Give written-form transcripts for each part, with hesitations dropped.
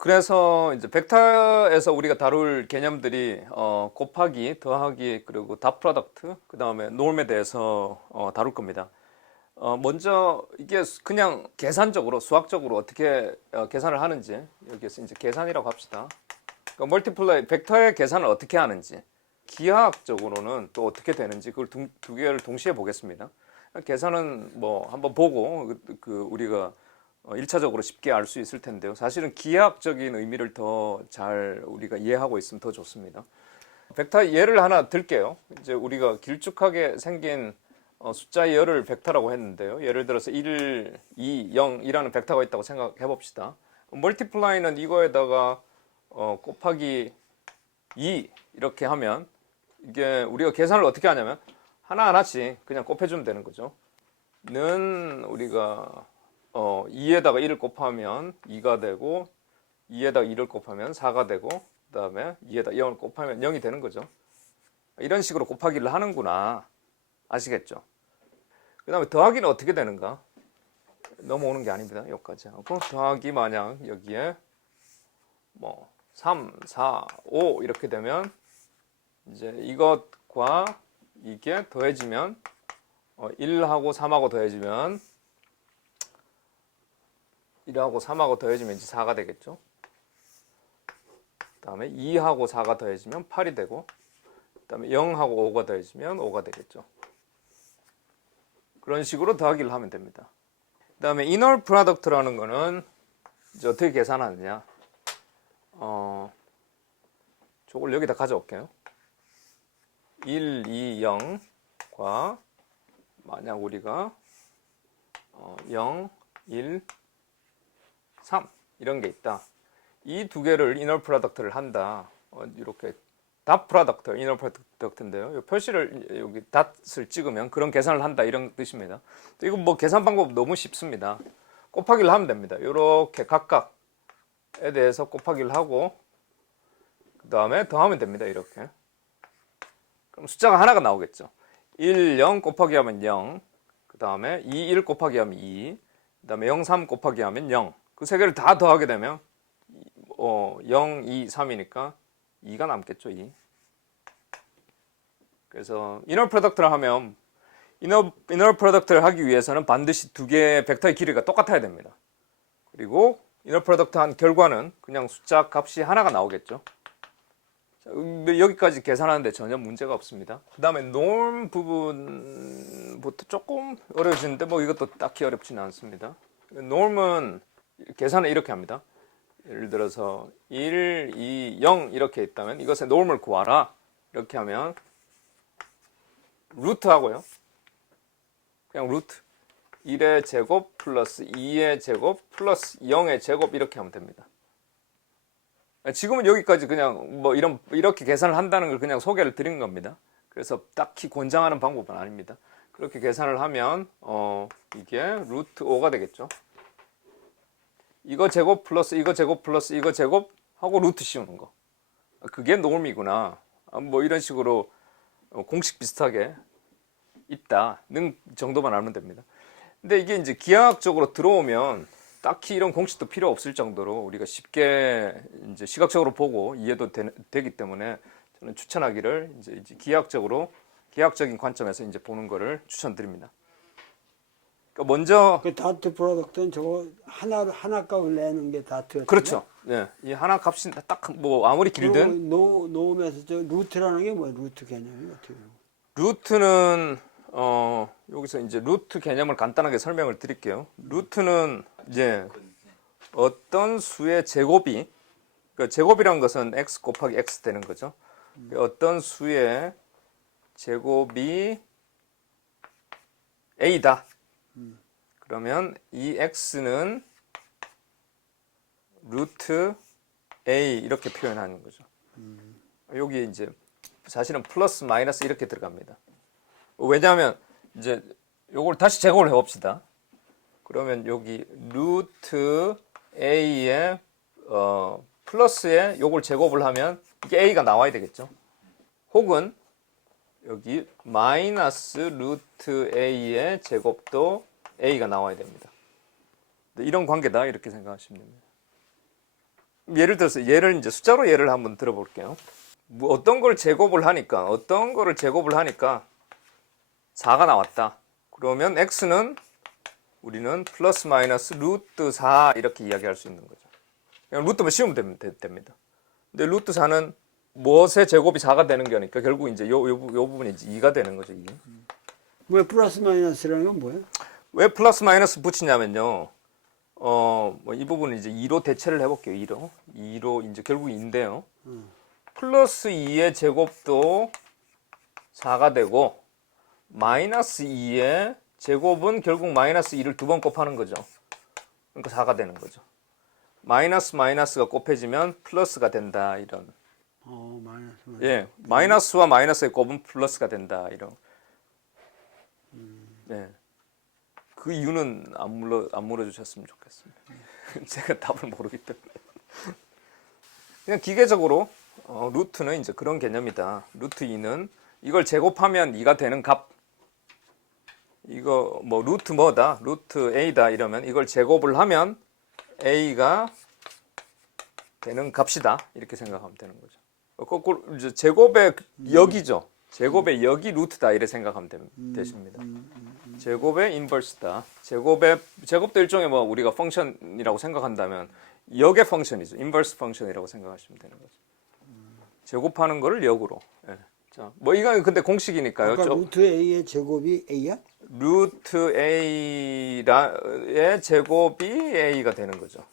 그래서 이제 벡터에서 우리가 다룰 개념들이 곱하기, 더하기, 그리고 닷 프로덕트, 그 다음에 norm에 대해서 다룰 겁니다. 먼저 이게 그냥 계산적으로, 수학적으로 어떻게 계산을 하는지, 여기에서 이제 계산이라고 합시다. 그러니까 멀티플라이, 벡터의 계산을 어떻게 하는지, 기하학적으로는 또 어떻게 되는지, 그걸 두 개를 동시에 보겠습니다. 계산은 뭐 한번 보고 우리가 1차적으로 쉽게 알 수 있을 텐데요. 사실은 기하학적인 의미를 더 잘 우리가 이해하고 있으면 더 좋습니다. 벡터 예를 하나 들게요. 이제 우리가 길쭉하게 생긴 숫자의 열을 벡터라고 했는데요. 예를 들어서 1, 2, 0이라는 벡터가 있다고 생각해 봅시다. 멀티플라이는 이거에다가 곱하기 2 이렇게 하면 이게 우리가 계산을 어떻게 하냐면 하나하나씩 그냥 곱해주면 되는 거죠. 는 우리가 2에다가 1을 곱하면 2가 되고 2에다가 2를 곱하면 4가 되고 그 다음에 2에다가 0을 곱하면 0이 되는 거죠. 이런 식으로 곱하기를 하는구나. 아시겠죠? 그 다음에 더하기는 어떻게 되는가? 넘어오는 게 아닙니다. 여기까지 하고 더하기 만약 여기에 뭐 3, 4, 5 이렇게 되면 이제 이것과 이게 더해지면 1하고 3하고 더해지면 1하고 3하고 더해지면 이제 4가 되겠죠. 그 다음에 2하고 4가 더해지면 8이 되고 그 다음에 0하고 5가 더해지면 5가 되겠죠. 그런 식으로 더하기를 하면 됩니다. 그 다음에 이너 프로덕트라는 거는 이제 어떻게 계산하느냐. 저걸 여기다 가져올게요. 1, 2, 0과 만약 우리가 0, 1, 3 이런 게 있다. 이 두 개를 이너 프로덕트를 한다. 이렇게 닷 프로덕트, 이너 프로덕트인데요. 표시를 여기 닷을 찍으면 그런 계산을 한다 이런 뜻입니다. 이거 뭐 계산 방법 너무 쉽습니다. 곱하기를 하면 됩니다. 이렇게 각각에 대해서 곱하기를 하고 그 다음에 더하면 됩니다. 이렇게. 그럼 숫자가 하나가 나오겠죠. 1, 0 곱하기 하면 0, 그 다음에 2, 1 곱하기 하면 2, 그 다음에 0, 3 곱하기 하면 0. 그 세 개를 다 더하게 되면 0, 2, 3이니까 2가 남겠죠. 2. 그래서 이너 프로덕트를 하면 이너 프로덕트를 하기 위해서는 반드시 두 개의 벡터의 길이가 똑같아야 됩니다. 그리고 이너 프로덕트 한 결과는 그냥 숫자 값이 하나가 나오겠죠. 자, 여기까지 계산하는데 전혀 문제가 없습니다. 그 다음에 norm 부분부터 조금 어려워지는데 뭐 이것도 딱히 어렵지는 않습니다. norm은 계산을 이렇게 합니다. 예를 들어서 1, 2, 0 이렇게 있다면 이것의 norm을 구하라 이렇게 하면 루트 하고요. 그냥 루트 1의 제곱 플러스 2의 제곱 플러스 0의 제곱 이렇게 하면 됩니다. 지금은 여기까지 그냥 뭐 이렇게 계산을 한다는 걸 그냥 소개를 드린 겁니다. 그래서 딱히 권장하는 방법은 아닙니다. 그렇게 계산을 하면 이게 루트 5가 되겠죠. 이거 제곱 플러스 이거 제곱 플러스 이거 제곱 하고 루트 씌우는 거. 그게 norm이구나. 뭐 이런 식으로 공식 비슷하게 있다는 정도만 알면 됩니다. 근데 이게 이제 기하학적으로 들어오면 딱히 이런 공식도 필요 없을 정도로 우리가 쉽게 이제 시각적으로 보고 이해도 되기 때문에 저는 추천하기를 이제 기하학적인 관점에서 이제 보는 거를 추천드립니다. 그러니까 먼저 그 다트 프로덕트는 저거 하나 값을 내는 게 다트였죠. 그렇죠. 네, 이 하나 값이 딱 뭐 아무리 길든 놓으면서 저 루트라는 게 뭐야? 루트 개념이 어떻게? 루트는 여기서 이제 루트 개념을 간단하게 설명을 드릴게요. 루트는 이제 어떤 수의 제곱이, 그러니까 제곱이란 것은 x 곱하기 x 되는 거죠. 어떤 수의 제곱이 a다. 그러면 이 x는 루트 a 이렇게 표현하는 거죠. 여기 이제 사실은 플러스 마이너스 이렇게 들어갑니다. 왜냐하면 이제 요걸 다시 제곱을 해봅시다. 그러면 여기 루트 a에 플러스에 요걸 제곱을 하면 이게 a가 나와야 되겠죠. 혹은 여기 마이너스 루트 a의 제곱도 a가 나와야 됩니다. 이런 관계다 이렇게 생각하시면 됩니다. 예를 들어서 예를 이제 숫자로 예를 한번 들어볼게요. 뭐 어떤 걸 제곱을 하니까 4가 나왔다. 그러면 x는 우리는 플러스 마이너스 루트 4 이렇게 이야기할 수 있는 거죠. 그냥 루트만 씌우면 됩니다. 근데 루트 4는 무엇의 제곱이 4가 되는 거니까 결국 이제 요 부분이 이제 2가 되는 거죠. 2. 왜 플러스 마이너스라는 건 뭐예요? 왜 플러스 마이너스 붙이냐면요. 뭐 이 부분은 이제 2로 대체를 해볼게요. 2로 이제 결국 2인데요. 플러스 2의 제곱도 4가 되고 마이너스 2의 제곱은 결국 마이너스 2를 두 번 곱하는 거죠. 그러니까 4가 되는 거죠. 마이너스가 곱해지면 플러스가 된다. 이런. 마이너스. 예, 마이너스와 마이너스의 곱은 플러스가 된다. 이런. 네. 그 이유는 안 물어주셨으면 좋겠습니다. 제가 답을 모르기 때문에. 그냥 기계적으로 루트는 이제 그런 개념이다. 루트 2는 이걸 제곱하면 2가 되는 값. 이거 뭐 루트 뭐다? 루트 a다 이러면 이걸 제곱을 하면 a가 되는 값이다. 이렇게 생각하면 되는 거죠. 거꾸로 이제 제곱의 역이죠. 제곱의 역이 루트다 이렇게 생각하면 되십니다. 제곱의 인버스다. 제곱도 일종의 뭐 우리가 펑션이라고 생각한다면 역의 펑션이죠. 인버스 펑션이라고 생각하시면 되는 거죠. 제곱하는 거를 역으로. 예. 자, 뭐 이건 근데 공식이니까요. 아까 루트 a의 제곱이 a야? 루트 a의 제곱이 a가 되는 거죠.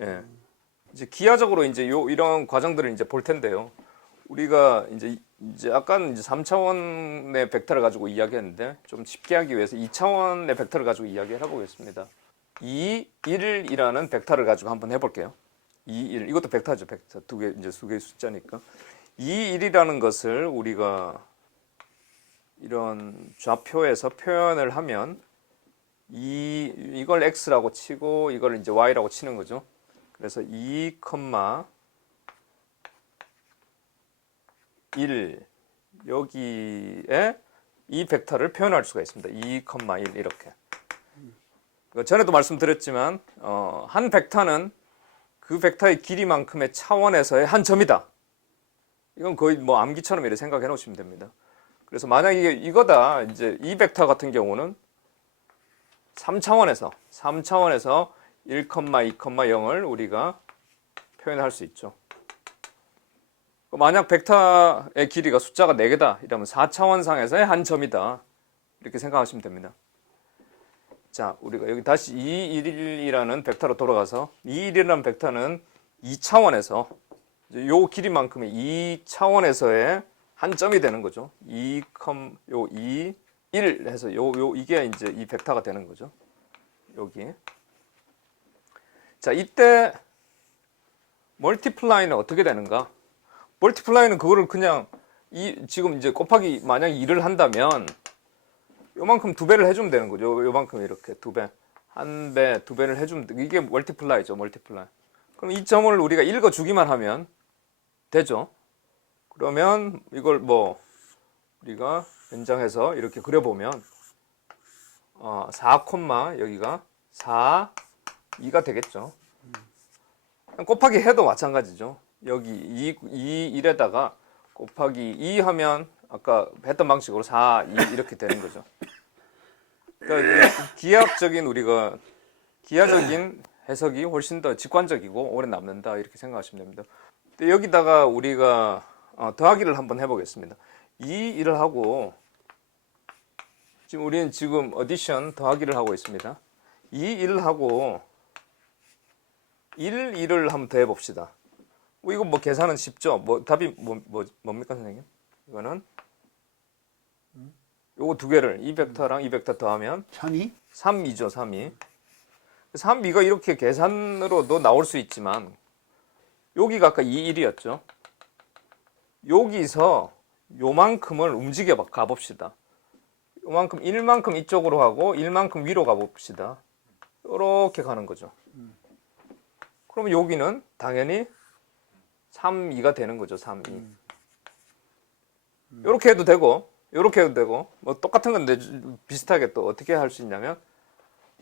예. 이제 기하적으로 이제 이런 과정들을 이제 볼 텐데요. 우리가 이제 약간 이제 3차원의 벡터를 가지고 이야기했는데 좀 쉽게 하기 위해서 2차원의 벡터를 가지고 이야기를 해보겠습니다. 2, 1이라는 벡터를 가지고 한번 해볼게요. 2, 1 이것도 벡터죠. 벡터 두 개의 숫자니까 2, 1이라는 것을 우리가 이런 좌표에서 표현을 하면 이걸 x라고 치고 이걸 이제 y라고 치는 거죠. 그래서 2, 1 여기에 이 벡터를 표현할 수가 있습니다. 2, 1 이렇게. 전에도 말씀드렸지만 한 벡터는 그 벡터의 길이만큼의 차원에서의 한 점이다. 이건 거의 뭐 암기처럼 이렇게 생각해 놓으시면 됩니다. 그래서 만약에 이거다 이제 이 벡터 같은 경우는 3차원에서 1, 2, 0을 우리가 표현할 수 있죠. 만약 벡터의 길이가 숫자가 4개다 이러면 4차원상에서의 한 점이다 이렇게 생각하시면 됩니다. 자, 우리가 여기 다시 2, 1이라는 벡터로 돌아가서 2, 1이라는 벡터는 2차원에서 요 길이만큼의 2차원에서의 한 점이 되는 거죠. 2, 1 해서 이게 이제 이 벡터가 되는 거죠. 여기. 자, 이때 멀티플라이는 어떻게 되는가? 멀티플라이는 그거를 그냥 지금 이제 곱하기 만약 2를 한다면 요만큼 2배를 해주면 되는 거죠. 요만큼 이렇게 2배, 1배, 2배를 해주면 이게 멀티플라이죠. 멀티플라이. 그럼 이 점을 우리가 읽어주기만 하면 되죠. 그러면 이걸 뭐 우리가 연장해서 이렇게 그려보면 4, 여기가 4, 2가 되겠죠. 곱하기 해도 마찬가지죠. 여기 2, 1에다가 곱하기 2 하면 아까 했던 방식으로 4, 2 이렇게 되는 거죠. 그러니까 기하적인 해석이 훨씬 더 직관적이고 오래 남는다 이렇게 생각하시면 됩니다. 근데 여기다가 우리가 더하기를 한번 해보겠습니다. 2, 1을 하고 지금 우리는 어디션 더하기를 하고 있습니다. 2, 1을 하고 1, 1을 한번 더 해봅시다. 이거 뭐 계산은 쉽죠? 답이 뭡니까 선생님? 이거는 요거 두 개를 이 벡터랑 이 벡터 더하면 3이? 3이죠. 3이. 3이가 이렇게 계산으로도 나올 수 있지만 여기가 아까 2, 1이었죠. 여기서 요만큼을 움직여 가봅시다. 요만큼 1만큼 이쪽으로 가고 1만큼 위로 가봅시다. 이렇게 가는 거죠. 그러면 여기는 당연히 3, 2가 되는 거죠. 3, 2. 이렇게 해도 되고 이렇게 해도 되고 뭐 똑같은 건데 비슷하게 또 어떻게 할 수 있냐면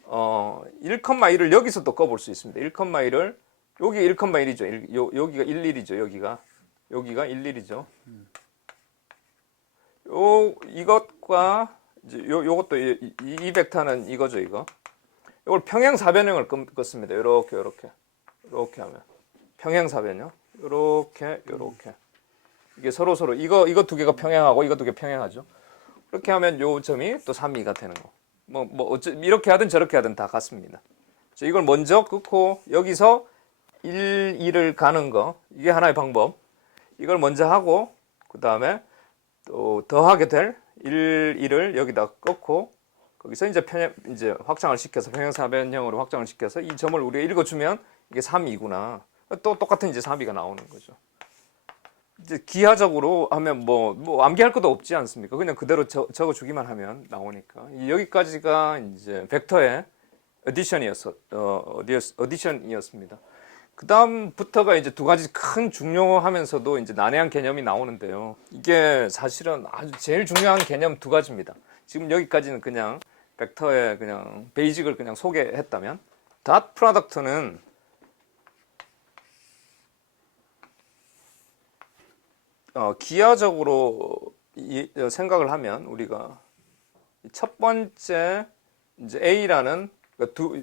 1,1을 여기서 또 꺼볼 수 있습니다. 1,1을 여기 1,1이죠. 여기가 1, 1이죠. 여기가 1, 1이죠. 이것과 이제 요것도 이 벡터는 이거죠, 이거. 이걸 평행사변형을 긋습니다. 이렇게 하면 평행사변형. 이렇게 이게 서로 이거 두 개가 평행하고 이거 두 개 평행하죠. 그렇게 하면 요 점이 또 3,2가 되는 거. 이렇게 하든 저렇게 하든 다 같습니다. 자, 이걸 먼저 긋고 여기서 1, 2를 가는 거. 이게 하나의 방법. 이걸 먼저 하고 그다음에 또 더하게 될 1, 2를 여기다 꺾고 거기서 이제 확장을 시켜서 평행사변형으로 확장을 시켜서 이 점을 우리가 읽어주면 이게 3이구나. 또 똑같은 이제 3이가 나오는 거죠. 이제 기하적으로 하면 뭐 암기할 것도 없지 않습니까? 그냥 그대로 적어주기만 하면 나오니까. 여기까지가 이제 벡터의 어디션이었습니다. 그 다음부터가 이제 두 가지 큰 중요하면서도 이제 난해한 개념이 나오는데요. 이게 사실은 아주 제일 중요한 개념 두 가지입니다. 지금 여기까지는 그냥 벡터의 그냥 베이직을 그냥 소개했다면, 닷 프로덕트는 기하적으로 생각을 하면 우리가 첫 번째 이제 A라는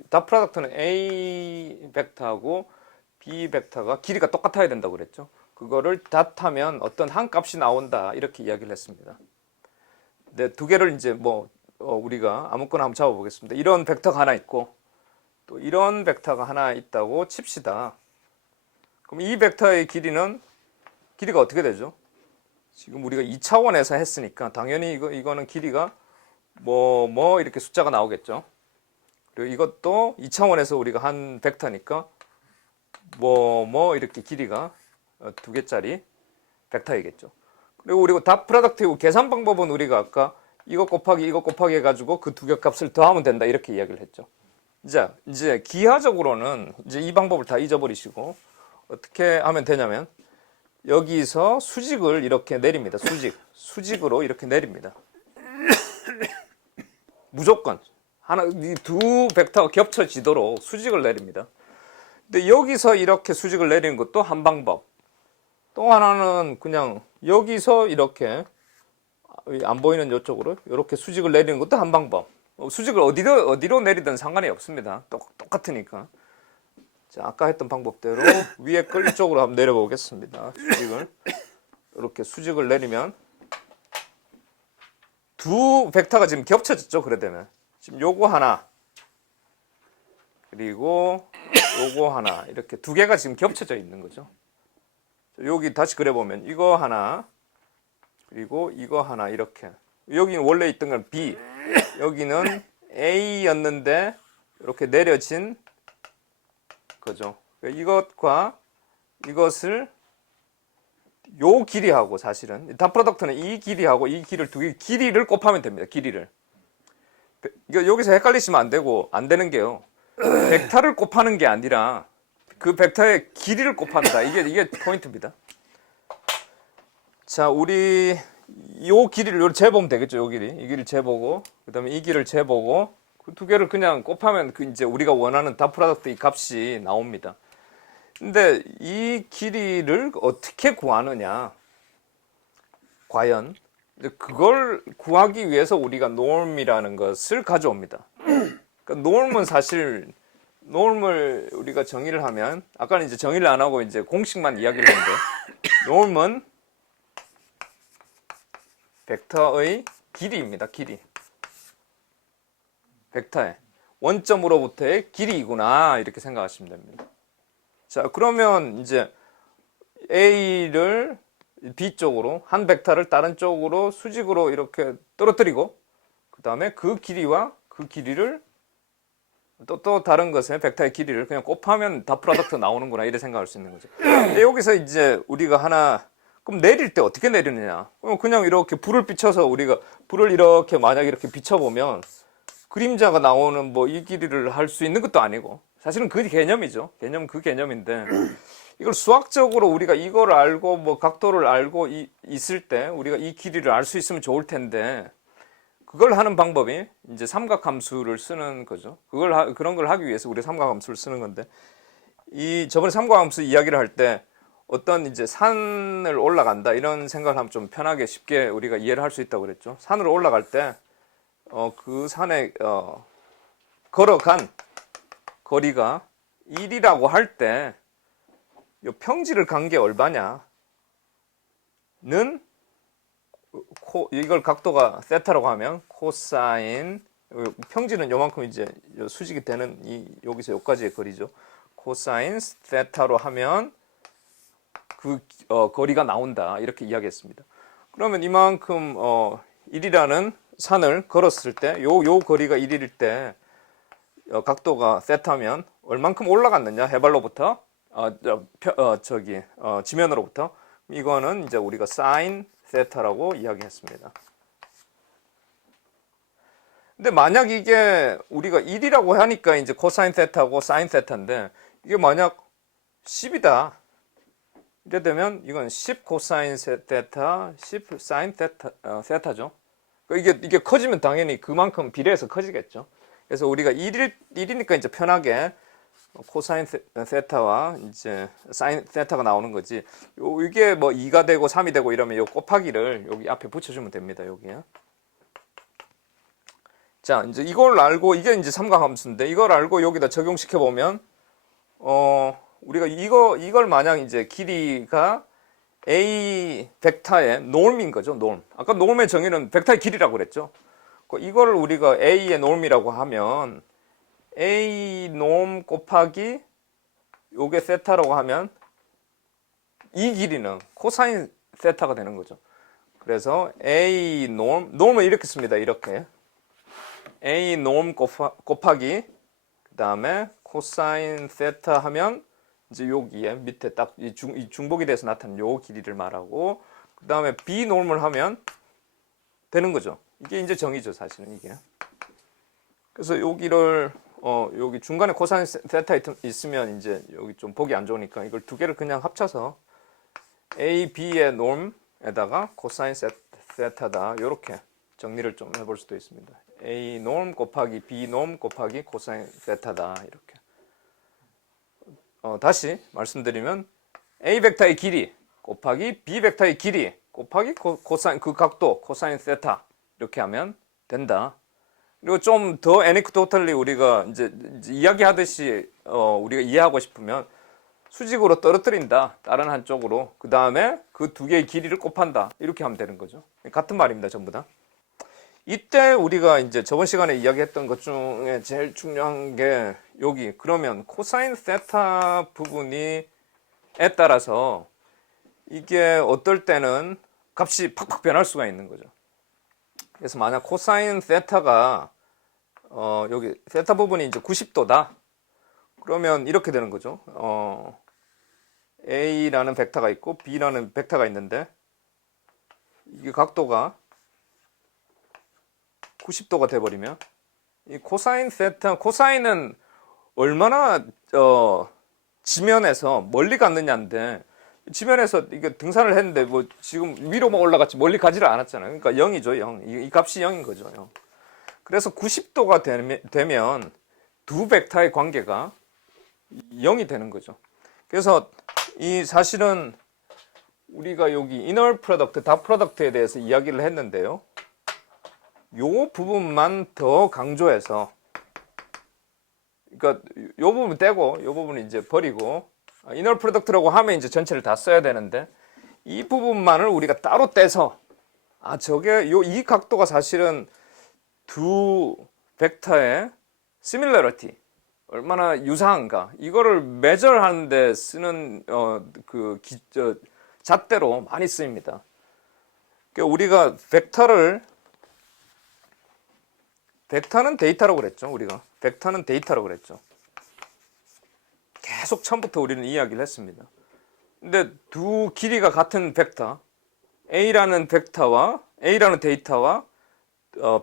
닷 프로덕트는 A 벡터하고 B 벡터가 길이가 똑같아야 된다고 그랬죠. 그거를 닷하면 어떤 한 값이 나온다 이렇게 이야기를 했습니다. 근데 두 개를 이제 우리가 아무거나 한번 잡아보겠습니다. 이런 벡터가 하나 있고 또 이런 벡터가 하나 있다고 칩시다. 그럼 이 벡터의 길이가 어떻게 되죠? 지금 우리가 2차원에서 했으니까 당연히 이거는 길이가 이렇게 숫자가 나오겠죠. 그리고 이것도 2차원에서 우리가 한 벡터니까 이렇게 길이가 두 개짜리 벡터이겠죠. 그리고 닷 프로덕트 계산 방법은 우리가 아까 이거 곱하기 해가지고 그 두 개 값을 더하면 된다 이렇게 이야기를 했죠. 이제 기하적으로는 이제 이 방법을 다 잊어버리시고 어떻게 하면 되냐면 여기서 수직을 이렇게 내립니다. 수직으로 이렇게 내립니다. 무조건 이 두 벡터가 겹쳐지도록 수직을 내립니다. 근데 여기서 이렇게 수직을 내리는 것도 한 방법. 또 하나는 그냥 여기서 이렇게 안 보이는 이쪽으로 이렇게 수직을 내리는 것도 한 방법. 수직을 어디로 내리든 상관이 없습니다. 똑같으니까. 자, 아까 했던 방법대로 위에 걸 이쪽으로 한번 내려보겠습니다. 이렇게 수직을 내리면 두 벡터가 지금 겹쳐졌죠. 그래 되면 지금 요거 하나 그리고 요거 하나 이렇게 두 개가 지금 겹쳐져 있는 거죠. 여기 다시 그려보면 이거 하나 그리고 이거 하나 이렇게 여기는 원래 있던 건 B 여기는 A였는데 이렇게 내려진 거죠. 이것과 이것을 요 길이하고 사실은 닷 프로덕트는 이 길이하고 이 길이를 두 개 길이를 곱하면 됩니다. 길이를 이거 여기서 헷갈리시면 안 되는 게요. 벡터를 곱하는 게 아니라 그 벡터의 길이를 곱한다. 이게 포인트입니다. 자, 우리 요 길이를 재보면 되겠죠. 이 길을 재보고 그다음에 이 길을 재보고 그 두 개를 그냥 곱하면 이제 우리가 원하는 닷 프로덕트 이 값이 나옵니다. 근데 이 길이를 어떻게 구하느냐? 과연 그걸 구하기 위해서 우리가 norm이라는 것을 가져옵니다. 그러니까 norm을 우리가 정의를 하면 아까는 이제 정의를 안 하고 이제 공식만 이야기를 했는데 norm은 벡터의 길이입니다. 길이. 벡터의 원점으로부터의 길이구나 이렇게 생각하시면 됩니다. 자, 그러면 이제 A를 B 쪽으로 한 벡터를 다른 쪽으로 수직으로 이렇게 떨어뜨리고 그 다음에 그 길이와 그 길이를 또 다른 것의 벡터의 길이를 그냥 곱하면 닷 프로덕트 나오는구나 이렇게 생각할 수 있는 거죠. 근데 여기서 이제 우리가 그럼 내릴 때 어떻게 내리느냐? 그냥 이렇게 불을 비춰서 우리가 불을 이렇게 만약에 이렇게 비춰보면 그림자가 나오는 이 길이를 할 수 있는 것도 아니고 사실은 그 개념이죠. 그 개념인데 이걸 수학적으로 우리가 이걸 알고 각도를 알고 있을 때 우리가 이 길이를 알 수 있으면 좋을 텐데 그걸 하는 방법이 이제 삼각함수를 쓰는 거죠. 그런 걸 하기 위해서 우리 삼각함수를 쓰는 건데 이 저번에 삼각함수 이야기를 할 때 어떤 이제 산을 올라간다 이런 생각을 하면 좀 편하게 쉽게 우리가 이해를 할 수 있다고 그랬죠. 산을 올라갈 때 그 산에 걸어간 거리가 1이라고 할 때 요 평지를 간 게 얼마냐는 이걸 각도가 세타라고 하면 코사인 평지는 요만큼 이제 수직이 되는 여기서 여기까지의 거리죠. 코사인 세타로 하면 그 거리가 나온다 이렇게 이야기했습니다. 그러면 이만큼 1이라는 산을 걸었을 때 요 거리가 1일 때 각도가 세타면 얼만큼 올라갔느냐 해발로부터 지면으로부터 이거는 이제 우리가 사인 세타라고 이야기했습니다. 근데 만약 이게 우리가 1이라고 하니까 이제 코사인 세타고 사인 세타인데 이게 만약 10이다. 이래 되면 이건 10 코사인 세타, 10 사인 세타죠. 이게 커지면 당연히 그만큼 비례해서 커지겠죠. 그래서 우리가 1이니까 이제 편하게 코사인 세타와 이제 사인 세타가 나오는 거지. 이게 뭐 2가 되고 3이 되고 이러면 요 곱하기를 여기 앞에 붙여주면 됩니다. 여기에. 자, 이제 이걸 알고 이게 이제 삼각함수인데 이걸 알고 여기다 적용시켜 보면 우리가 이걸 만약 이제 길이가 A 벡터의 norm인 거죠. norm. 아까 norm의 정의는 벡터의 길이라고 그랬죠. 이걸 우리가 A의 norm이라고 하면 A norm 곱하기 요게 세타라고 하면 이 길이는 코사인 세타가 되는 거죠. 그래서 A norm을 이렇게 씁니다. 이렇게 A norm 곱하기 그 다음에 코사인 세타 하면 이제 여기에 밑에 딱 이 중복이 돼서 나타나는 요 길이를 말하고 그 다음에 B norm을 하면 되는 거죠. 이게 이제 정의죠, 사실은 이게. 그래서 여기를 여기 중간에 코사인 세타 있으면 이제 여기 좀 보기 안 좋으니까 이걸 두 개를 그냥 합쳐서 A, B의 norm에다가 코사인 세타다 이렇게 정리를 좀 해볼 수도 있습니다. A norm 곱하기 B norm 곱하기 코사인 세타다 이렇게. 다시 말씀드리면 A 벡터의 길이 곱하기 B 벡터의 길이 곱하기 코사인 그 각도 코사인 세타 이렇게 하면 된다. 그리고 좀 더 애니크도털리 우리가 이제 이야기하듯이 우리가 이해하고 싶으면 수직으로 떨어뜨린다 다른 한쪽으로 그 다음에 그 두 개의 길이를 곱한다 이렇게 하면 되는 거죠. 같은 말입니다, 전부 다. 이때 우리가 이제 저번 시간에 이야기했던 것 중에 제일 중요한 게 여기 그러면 코사인 세타 부분이 에 따라서 이게 어떨 때는 값이 팍팍 변할 수가 있는 거죠. 그래서 만약 코사인 세타가 여기 세타 부분이 이제 90도다. 그러면 이렇게 되는 거죠. A라는 벡터가 있고 B라는 벡터가 있는데 이게 각도가 90도가 돼버리면 이 코사인 세타, 코사인은 얼마나 지면에서 멀리 갔느냐인데 지면에서 이게 등산을 했는데 뭐 지금 위로만 올라갔지 멀리 가지를 않았잖아요. 그러니까 0이죠, 0. 이 값이 0인 거죠. 0. 그래서 90도가 되면 두 벡터의 관계가 0이 되는 거죠. 그래서 이 사실은 우리가 여기 이너 프로덕트, 닷 프로덕트에 대해서 이야기를 했는데요. 요 부분만 더 강조해서 그러니까 요 부분 떼고 요 부분은 이제 버리고 이너 프로덕트라고 하면 이제 전체를 다 써야 되는데 이 부분만을 우리가 따로 떼서 저게 이 각도가 사실은 두 벡터의 similarity 얼마나 유사한가 이거를 measure하는데 쓰는 잣대로 많이 쓰입니다. 그러니까 우리가 벡터는 데이터라고 그랬죠. 우리가 벡터는 데이터라고 그랬죠. 계속 처음부터 우리는 이야기를 했습니다. 근데 두 길이가 같은 벡터 A라는 데이터와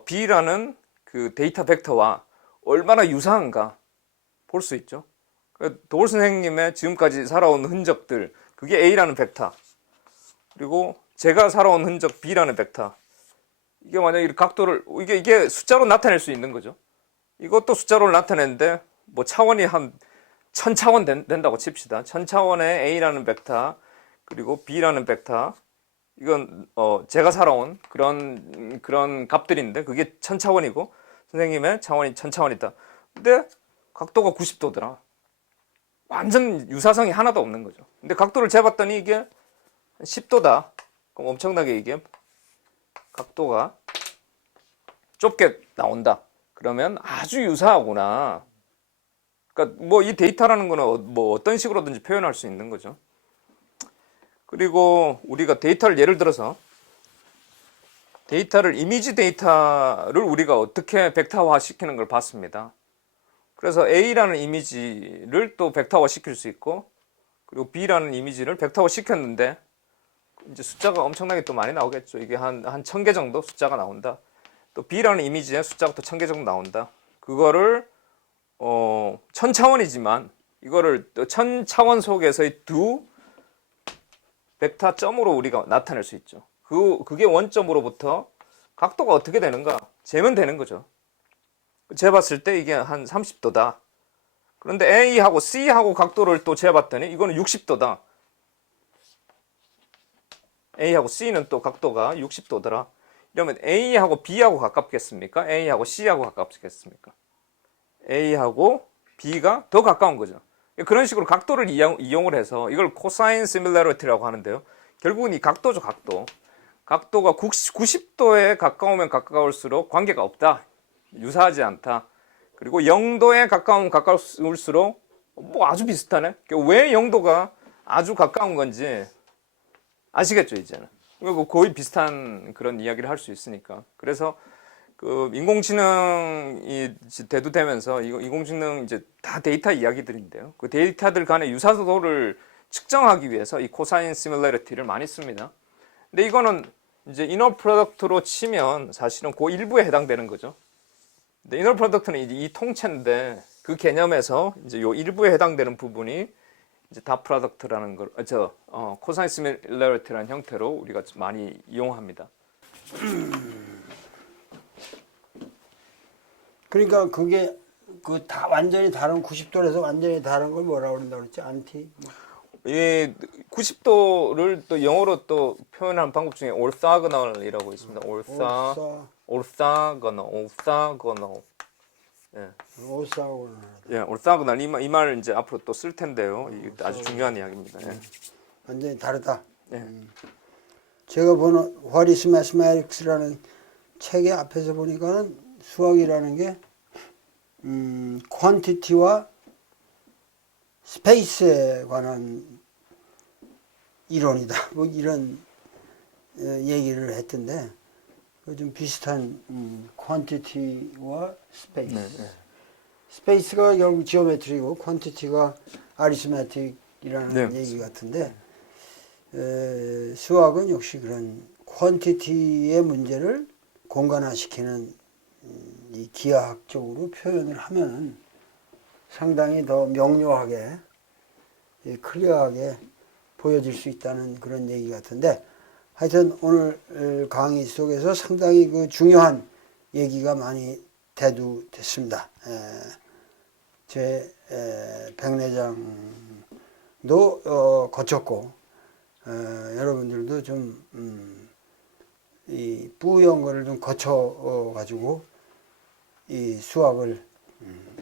B라는 그 데이터 벡터와 얼마나 유사한가 볼 수 있죠. 도울 선생님의 지금까지 살아온 흔적들 그게 A라는 벡터 그리고 제가 살아온 흔적 B라는 벡터 이게 만약에 이 각도를 이게 숫자로 나타낼 수 있는 거죠. 이것도 숫자로 나타내는데 뭐 차원이 한 천차원 된다고 칩시다. 천차원의 A라는 벡터 그리고 B라는 벡터 이건 제가 살아온 그런 값들인데 그게 천차원이고 선생님의 차원이 천차원이다. 근데 각도가 90도더라. 완전 유사성이 하나도 없는 거죠. 근데 각도를 재봤더니 이게 10도다. 그럼 엄청나게 이게 각도가 좁게 나온다. 그러면 아주 유사하구나. 그러니까 뭐 이 데이터라는 거는 뭐 어떤 식으로든지 표현할 수 있는 거죠. 그리고 우리가 데이터를 예를 들어서 이미지 데이터를 우리가 어떻게 벡터화 시키는 걸 봤습니다. 그래서 A라는 이미지를 또 벡터화 시킬 수 있고 그리고 B라는 이미지를 벡터화 시켰는데 이제 숫자가 엄청나게 또 많이 나오겠죠. 이게 한 1000개 정도 숫자가 나온다. 또 B라는 이미지에 숫자가 또 1000개 정도 나온다. 그거를 천차원이지만 이거를 또 천차원 속에서의 두 벡터 점으로 우리가 나타낼 수 있죠. 그게 원점으로부터 각도가 어떻게 되는가 재면 되는 거죠. 재봤을 때 이게 한 30도다. 그런데 A하고 C하고 각도를 또 재봤더니 이거는 60도다. A하고 C는 또 각도가 60도더라. 이러면 A하고 B하고 가깝겠습니까? A하고 C하고 가깝겠습니까? A하고 B가 더 가까운 거죠. 그런 식으로 각도를 이용을 해서 이걸 코사인 시밀러리티라고 하는데요. 결국은 이 각도죠, 각도. 각도가 90도에 가까우면 가까울수록 관계가 없다. 유사하지 않다. 그리고 0도에 가까우면 가까울수록 뭐 아주 비슷하네. 왜 0도가 아주 가까운 건지 아시겠죠, 이제는. 거의 비슷한 그런 이야기를 할 수 있으니까. 그래서 그 인공지능이 대두되면서 인공지능 이제 다 데이터 이야기들인데요. 그 데이터들 간의 유사도를 측정하기 위해서 이 코사인 시밀러리티를 많이 씁니다. 근데 이거는 이제 이너 프로덕트로 치면 사실은 그 일부에 해당되는 거죠. 근데 이너 프로덕트는 이제 이 통째인데 그 개념에서 이제 요 일부에 해당되는 부분이 이제 다 프로덕트라는 걸, 코사인 시밀러리티라는 형태로 우리가 많이 이용합니다. 그러니까 그게 그 다 완전히 다른 90도에서 완전히 다른 걸 뭐라고 그런다고 그랬지? 안티? 이 90도를 또 영어로 또 표현하는 방법 중에 orthogonal이라고 있습니다. orthogonal. 예. 오사고는 예, orthogonal 이 말 이제 앞으로 또 쓸 텐데요. 이게 아주 중요한 이야기입니다. 예. 완전히 다르다. 예. 제가 보는 What is Mathematics라는 책의 앞에서 보니까는 수학이라는 게 퀀티티와 스페이스에 관한 이론이다. 뭐 이런 얘기를 했던데 좀 비슷한 퀀티티와 스페이스. 네, 네. 스페이스가 결국 지오메트리고 퀀티티가 아리스메틱이라는 네. 얘기 같은데 수학은 역시 그런 퀀티티의 문제를 공간화시키는 이 기하학적으로 표현을 하면 상당히 더 명료하게 클리어하게 보여질 수 있다는 그런 얘기 같은데 하여튼 오늘 강의 속에서 상당히 그 중요한 얘기가 많이 대두됐습니다. 제 백내장도 거쳤고 여러분들도 좀 이 뿌연 거를 좀 거쳐 가지고 이 수학을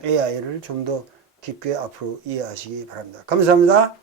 AI를 좀 더 깊게 앞으로 이해하시기 바랍니다. 감사합니다.